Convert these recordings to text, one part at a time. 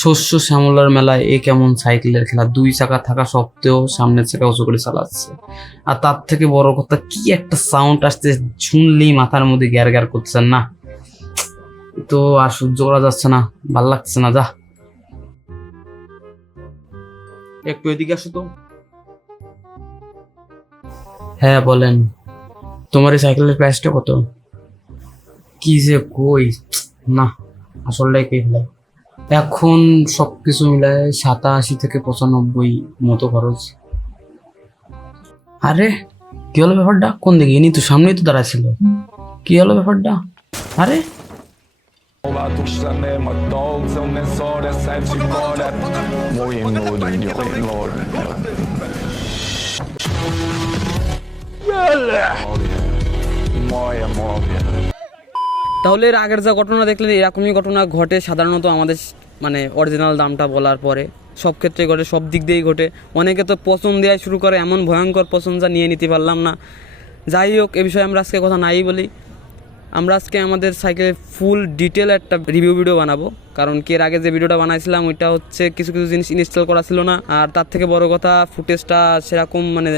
শস্য শ্যামলার মেলায় এ কেমন সাইকেলের খেলা, 2 চাকা থাকা সত্ত্বেও সামনের চাকা উঁচু করে চালাচ্ছে। আর তার থেকে বড় কথা, কি একটা সাউন্ড আসছে, শুনলেই মাথার মধ্যে গ্যার গ্যার করছে। না তো আর সহ্য করা যাচ্ছে না, ভাল লাগছে না। যা একটু এদিকে আসো তো। হ্যাঁ বলেন, তোমার এই সাইকেলের প্রাইসটা কত? কি যে কই, না আসলটাই কে ফেলাই। এখন সবকিছু মিলায় 87 থেকে 95 মতো খরচ। আরে কি হলো ব্যাপারটা? কোন দিকে? ইনি তো সামনেই তো দাঁড়া ছিল। কি হলো ব্যাপারটা? আরে তাহলে এর আগের যা ঘটনা দেখলেন, এরকমই ঘটনা ঘটে সাধারণত আমাদের মানে অরিজিনাল দামটা বলার পরে। সব ক্ষেত্রে ঘটে, সব দিক দিয়েই ঘটে। অনেকে তো পছন্দ দেওয়া শুরু করে, এমন ভয়ঙ্কর পছন্দ যা নিয়ে নিতে পারলাম না। যাই হোক, এ বিষয়ে আমরা আজকে কথা নাই বলি। আমরা আজকে আমাদের সাইকেলের ফুল ডিটেল একটা রিভিউ ভিডিও বানাবো, কারণ কি এর আগে যে ভিডিওটা বানাইছিলাম ওইটা হচ্ছে কিছু কিছু জিনিস ইনস্টল করা ছিল না। আর তার থেকে বড় কথা, ফুটেজটা সেরকম মানে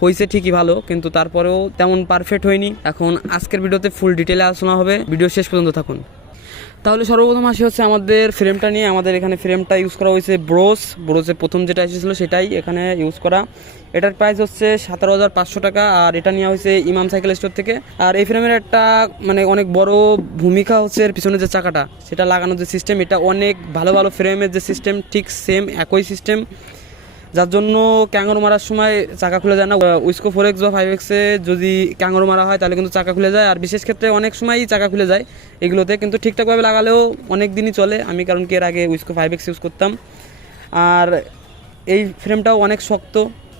হয়েছে ঠিকই ভালো, কিন্তু তারপরেও তেমন পারফেক্ট হয়নি। এখন আজকের ভিডিওতে ফুল ডিটেলে আলোচনা হবে, ভিডিও শেষ পর্যন্ত থাকুন। তাহলে সর্বপ্রথম আসি হচ্ছে আমাদের ফ্রেমটা নিয়ে। আমাদের এখানে ফ্রেমটা ইউজ করা হয়েছে ব্রোসের প্রথম যেটা এসেছিলো সেটাই এখানে ইউজ করা। এটার প্রাইস হচ্ছে 17,500 টাকা, আর এটা নেওয়া হয়েছে ইমাম সাইকেল স্টোর থেকে। আর এই ফ্রেমের একটা মানে অনেক বড় ভূমিকা হচ্ছে এর পিছনে যে চাকাটা, সেটা লাগানোর যে সিস্টেম, এটা অনেক ভালো ভালো ফ্রেমের যে সিস্টেম ঠিক সেম একই সিস্টেম, যার জন্য ক্যাঙ্গারু মারার সময় চাকা খুলে যায় না। উইসকো 4X বা 5X-এ যদি ক্যাঙ্গারু মারা হয় তাহলে কিন্তু চাকা খুলে যায়, আর বিশেষ ক্ষেত্রে অনেক সময়ই চাকা খুলে যায় এগুলোতে, কিন্তু ঠিকঠাকভাবে লাগালেও অনেক দিনই চলে। আমি কারণ কি এর আগে উইসকো 5X ইউজ করতাম। আর এই ফ্রেমটাও অনেক শক্ত,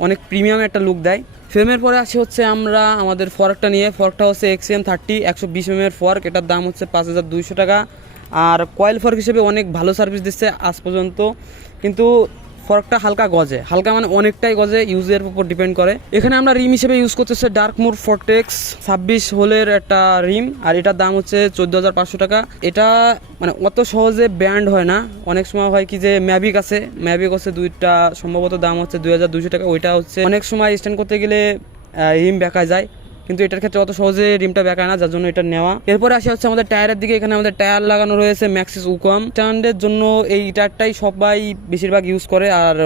অনেক প্রিমিয়াম একটা লুক দেয়। ফ্রেমের পরে আসি হচ্ছে আমরা আমাদের ফর্কটা নিয়ে। ফর্কটা হচ্ছে XM30 120 mm ফর্ক, এটার দাম হচ্ছে 5,200 টাকা। আর কয়েল ফর্ক হিসেবে অনেক ভালো সার্ভিস দিচ্ছে আজ পর্যন্ত, কিন্তু ফর্কটা হালকা গজে, হালকা মানে অনেকটাই গজে, ইউজের উপর ডিপেন্ড করে। এখানে আমরা রিম হিসেবে ইউজ করতেছে ডার্কমোর ফর্টেক্স 26 হোলের একটা রিম, আর এটার দাম হচ্ছে 14,500 টাকা। এটা মানে অত সহজে ব্যান্ড হয় না, অনেক সময় হয় কি যে ম্যাভিক হচ্ছে দুইটা সম্ভবত দাম হচ্ছে 2,200 টাকা। ওইটা হচ্ছে অনেক সময় স্ট্যান্ড করতে গেলে রিম বেঁকা যায়, কিন্তু এটার ক্ষেত্রে অত সহজে রিমটা বেঁকায় না, যার জন্য এটা নেওয়া। এরপরে আসি হচ্ছে আমাদের টায়ারের দিকে। এখানে আমাদের টায়ার লাগানো রয়েছে ম্যাক্সিস উকম স্ট্যান্ডের জন্য। এই টায়ারটাই সবাই বেশিরভাগ ইউজ করে, আর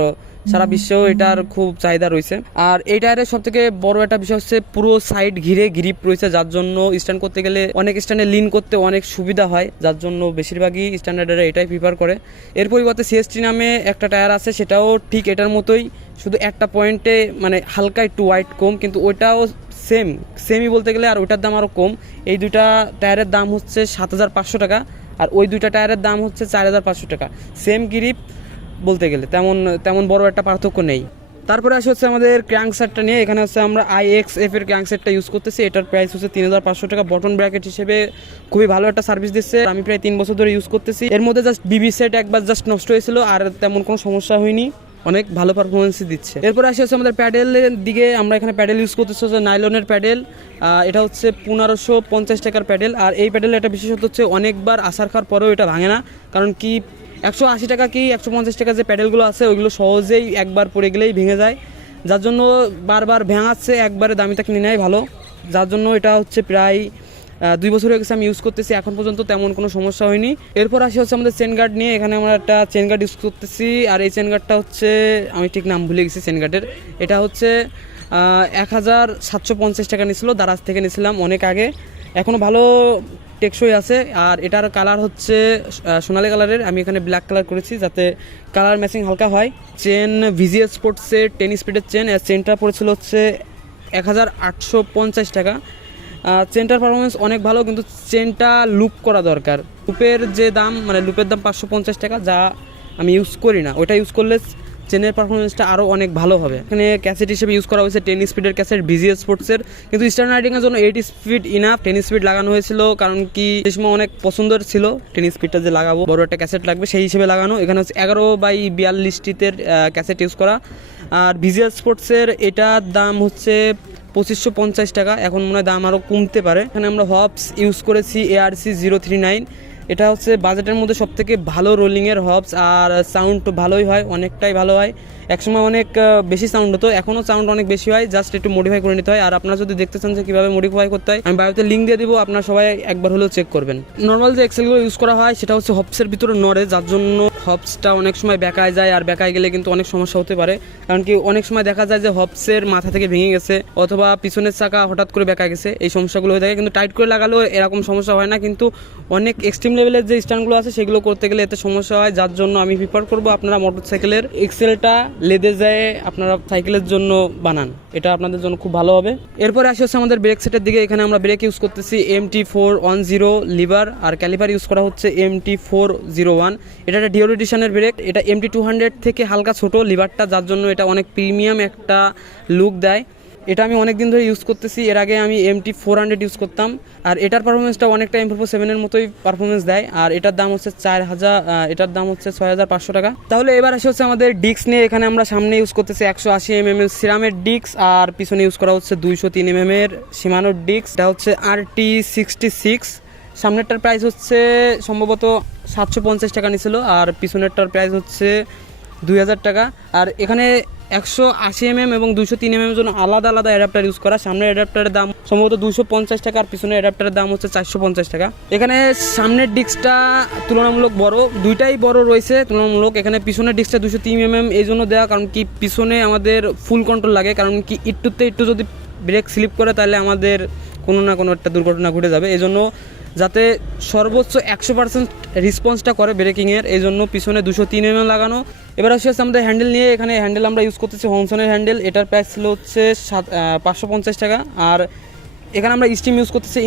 সারা বিশ্বেও এটার খুব চাহিদা রয়েছে। আর এই টায়ারের সব থেকে বড় একটা বিষয় হচ্ছে পুরো সাইড ঘিরে গ্রিপ রয়েছে, যার জন্য স্ট্যান্ড করতে গেলে অনেক স্ট্যান্ডে লিন করতে অনেক সুবিধা হয়, যার জন্য বেশিরভাগই স্ট্যান্ডার্ডেরা এটাই প্রিফার করে। এর পরিবর্তে CST নামে একটা টায়ার আছে, সেটাও ঠিক এটার মতোই, শুধু একটা পয়েন্টে মানে হালকা একটু ওয়াইট কম, কিন্তু ওইটাও সেমই বলতে গেলে, আর ওইটার দাম আরও কম। এই দুইটা টায়ারের দাম হচ্ছে 7,500 টাকা, আর ওই দুইটা টায়ারের দাম হচ্ছে 4,500 টাকা। সেম গ্রিপ বলতে গেলে তেমন বড় একটা পার্থক্য নেই। তারপরে আসে হচ্ছে আমাদের ক্র্যাঙ্কসেটটা নিয়ে। এখানে হচ্ছে আমরা IXF এর ক্র্যাঙ্কসেটটা ইউজ করতেছি। এটার প্রাইস হচ্ছে 3,500 টাকা। বটন ব্র্যাকেট হিসেবে খুবই ভালো একটা সার্ভিস দিচ্ছে, আমি প্রায় 3 বছর ধরে ইউজ করতেছি। এর মধ্যে জাস্ট BB সেট একবার জাস্ট নষ্ট হয়েছিল, আর তেমন কোনো সমস্যা হয়নি, অনেক ভালো পারফরমেন্সই দিচ্ছে। এরপরে আসে হচ্ছে আমাদের প্যাডেলের দিকে। আমরা এখানে প্যাডেল ইউজ করতেছি হচ্ছে নাইলনের প্যাডেল। এটা হচ্ছে 1,550 টাকার প্যাডেল। আর এই প্যাডেলের একটা বিশেষত্ব হচ্ছে অনেকবার আসার খাওয়ার পরেও এটা ভাঙে না, কারণ কি 180 টাকা কি 150 টাকা যে প্যাডেলগুলো আছে ওইগুলো সহজেই একবার পড়ে গেলেই ভেঙে যায়, যার জন্য বারবার ভেঙাচ্ছে, একবারে দামিটা কিনে নেয় ভালো। যার জন্য এটা হচ্ছে প্রায় 2 বছর হয়ে গেছে আমি ইউজ করতেছি, এখন পর্যন্ত তেমন কোনো সমস্যা হয়নি। এরপর আসি হচ্ছে আমাদের চেন গার্ড নিয়ে। এখানে আমরা একটা চেন গার্ড ইউজ করতেছি, আর এই চেন গার্ডটা হচ্ছে আমি ঠিক নাম ভুলে গেছি চেন গার্ডের। এটা হচ্ছে 1,750 টাকা নিয়েছিল, দারাজ থেকে নিয়েছিলাম অনেক আগে, এখনও ভালো টেকসই আছে। আর এটার কালার হচ্ছে সোনালি কালারের, আমি এখানে ব্ল্যাক কালার করেছি যাতে কালার ম্যাচিং হালকা হয়। চেন VGS স্পোর্টসের 10 স্পিডের চেন, চেনটা পড়েছিল হচ্ছে 1,850 টাকা। চেনটার পারফরমেন্স অনেক ভালো, কিন্তু চেনটা লুপ করা দরকার। লুপের যে দাম মানে লুপের দাম 550 টাকা, যা আমি ইউজ করি না। ওইটা ইউজ করলে চেনের পারফরমেন্সটা আরও অনেক ভালো হবে। এখানে ক্যাসেট হিসেবে ইউজ করা হয়েছে 10 স্পিডের ক্যাসেট VGS স্পোর্টসের, কিন্তু স্ট্যান্ড রাইডিংয়ের জন্য 8 স্পিড ইনাফ। 10 স্পিড লাগানো হয়েছিল কারণ কি এই সময় অনেক পছন্দের ছিল 10 স্পিডটা যে লাগাবো, বড় একটা ক্যাসেট লাগবে সেই হিসেবে লাগানো। এখানে হচ্ছে 11/42 টিতের ক্যাসেট ইউজ করা। আর VGS স্পোর্টসের এটার দাম হচ্ছে 2,550 টাকা, এখন মনে হয় দাম আরও কমতে পারে। এখানে আমরা হবস ইউজ করেছি ARC 039, এটা হচ্ছে বাজেটের মধ্যে সবথেকে ভালো রোলিংয়ের হবস, আর সাউন্ড তো ভালোই হয়, অনেকটাই ভালো হয়। একসময় অনেক বেশি সাউন্ড হতো, এখনও সাউন্ড অনেক বেশি হয়, জাস্ট একটু মডিফাই করে নিতে হয়। আর আপনারা যদি দেখতে চান যে কীভাবে মডিফাই করতে হয়, আমি বায়োতে লিঙ্ক দিয়ে দিব, আপনারা সবাই একবার হলেও চেক করবেন। নর্মাল যে এক্সেলগুলো ইউজ করা হয় সেটা হচ্ছে হবসের ভিতরে নড়ে, যার জন্য হবসটা অনেক সময় বেঁকায় যায়, আর বেঁকায় গেলে কিন্তু অনেক সমস্যা হতে পারে। কারণ কি অনেক সময় দেখা যায় যে হবসের মাথা থেকে ভেঙে গেছে অথবা পিছনের চাকা হঠাৎ করে বেঁকা গেছে, এই সমস্যাগুলো হয়ে থাকে। কিন্তু টাইট করে লাগালেও এরকম সমস্যা হয় না, কিন্তু অনেক এক্সট্রিম লেভেলের যে স্ট্যান্ডগুলো আছে সেগুলো করতে গেলে এতে সমস্যা হয়, যার জন্য আমি প্রিফার করবো আপনারা মোটরসাইকেলের এক্সেলটা লেদে যায় আপনারা সাইকেলের জন্য বানান, এটা আপনাদের জন্য খুব ভালো হবে। এরপরে আসে হচ্ছে আমাদের ব্রেক সেটের দিকে। এখানে আমরা ব্রেক ইউজ করতেছি MT410 লিভার, আর ক্যালিপার ইউজ করা হচ্ছে MT401। এটা একটা ডিওর এডিশনের ব্রেক, এটা MT200 থেকে হালকা ছোট লিভারটা, যার জন্য এটা অনেক প্রিমিয়াম একটা লুক দেয়। এটা আমি অনেক দিন ধরে ইউজ করতেছি, এর আগে আমি MT400 ইউজ করতাম, আর এটার পারফরমেন্সটা অনেকটা M447-এর মতোই পারফরমেন্স দেয়। আর এটার দাম হচ্ছে 4000, এটার দাম হচ্ছে 6500 টাকা। তাহলে এবার আসে হচ্ছে আমাদের ডিস্ক নিয়ে। এখানে আমরা সামনে ইউজ করতেছি 180 mm সিরামের ডিস্ক, আর পিছনে ইউজ করা হচ্ছে 203 mm এর শিমানোর ডিস্ক। এটা হচ্ছে RT66। সামনেরটার প্রাইস হচ্ছে সম্ভবত 750 টাকা নিছিল, আর পিছনেরটার প্রাইস হচ্ছে 2000 টাকা। আর এখানে 180 mm এবং 203 mm জন্য আলাদা আলাদা অ্যাডাপ্টার ইউজ করা। সামনের অ্যাডাপ্টারের দাম সম্ভবত 250 টাকা, আর পিছনের অ্যাডাপ্টারের দাম হচ্ছে 450 টাকা। এখানে সামনের ডিস্কটা তুলনামূলক বড়, দুইটাই বড় রয়েছে তুলনামূলক। এখানে পিছনের ডিস্কটা 203 mm এই জন্য দেওয়া, কারণ কি পিছনে আমাদের ফুল কন্ট্রোল লাগে, কারণ কি একটু যদি ব্রেক স্লিপ করে তাহলে আমাদের কোনো না কোনো একটা দুর্ঘটনা ঘটে যাবে। এই জন্য যাতে সর্বোচ্চ 100% রেসপন্সটা করে ব্রেকিংয়ের, এই জন্য পিছনে 203 mm লাগানো। এবার আসছে আমাদের হ্যান্ডেল নিয়ে। এখানে হ্যান্ডেল আমরা ইউজ করতেছি হনসনের হ্যান্ডেল, এটার প্রাইস ছিল হচ্ছে 550 টাকা। আর এখানে আমরা স্টিম ইউজ করতেছি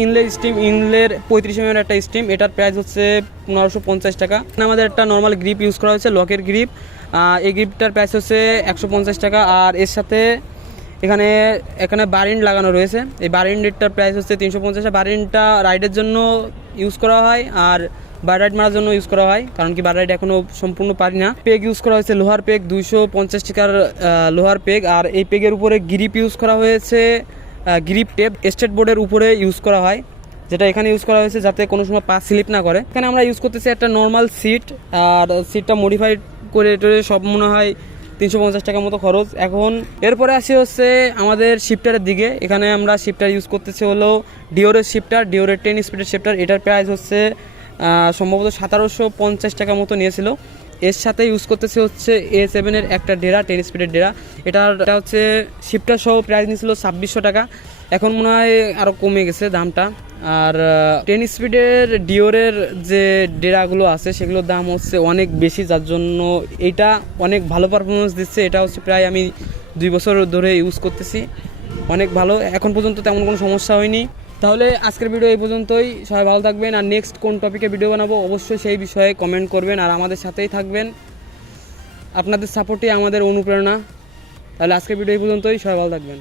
ইনলের 35 mm একটা স্টিম, এটার প্রাইস হচ্ছে 1550 টাকা। আমাদের একটা নর্মাল গ্রিপ ইউজ করা হয়েছে, লকের গ্রিপ, এই গ্রিপটার প্রাইস হচ্ছে 150 টাকা। আর এর সাথে এখানে বারিন্ড লাগানো রয়েছে, এই বারিন্ডেরটার প্রাইস হচ্ছে 350। বারিন্ডটা রাইডের জন্য ইউজ করা হয় আর বার রাইড মারার জন্য ইউজ করা হয়, কারণ কি বার রাইড এখনও সম্পূর্ণ পারি না। পেগ ইউজ করা হয়েছে লোহার পেগ, 250 টাকার লোহার পেগ। আর এই পেগের উপরে গ্রিপ ইউজ করা হয়েছে, গ্রিপ টেপ স্টেট বোর্ডের উপরে ইউজ করা হয়, যেটা এখানে ইউজ করা হয়েছে যাতে কোনো সময় পা স্লিপ না করে। এখানে আমরা ইউজ করতেছি একটা নর্মাল সিট, আর সিটটা মডিফাইড করে সব মনে হয় 350 টাকার মতো খরচ। এখন এরপরে আসি হচ্ছে আমাদের শিফটারের দিকে। এখানে আমরা শিফটার ইউজ করতেছি হলো ডিওরের শিফটার, ডিওরের 10 স্পিডের শিফটার। এটার প্রাইস হচ্ছে সম্ভবত 1750 টাকা মতো নিয়েছিল। এর সাথে ইউজ করতেছে হচ্ছে A7-এর একটা ডেরা, 10 স্পিডের ডেরা। এটা হচ্ছে শিফটার সহ প্রাইস নিয়েছিল 2600 টাকা, এখন মনে হয় আরও কমে গেছে দামটা। আর 10 স্পিডের ডিওরের যে ডেরাগুলো আছে সেগুলোর দাম হচ্ছে অনেক বেশি, যার জন্য এইটা অনেক ভালো পারফরমেন্স দিচ্ছে। এটা হচ্ছে প্রায় আমি 2 বছর ধরে ইউজ করতেছি, অনেক ভালো, এখন পর্যন্ত তেমন কোনো সমস্যা হয়নি। তাহলে আজকের ভিডিও এই পর্যন্তই, সবাই ভালো থাকবেন। আর নেক্সট কোন টপিকে ভিডিও বানাবো অবশ্যই সেই বিষয়ে কমেন্ট করবেন, আর আমাদের সাথেই থাকবেন। আপনাদের সাপোর্টই আমাদের অনুপ্রেরণা। তাহলে আজকের ভিডিও এই পর্যন্তই, সবাই ভালো থাকবেন।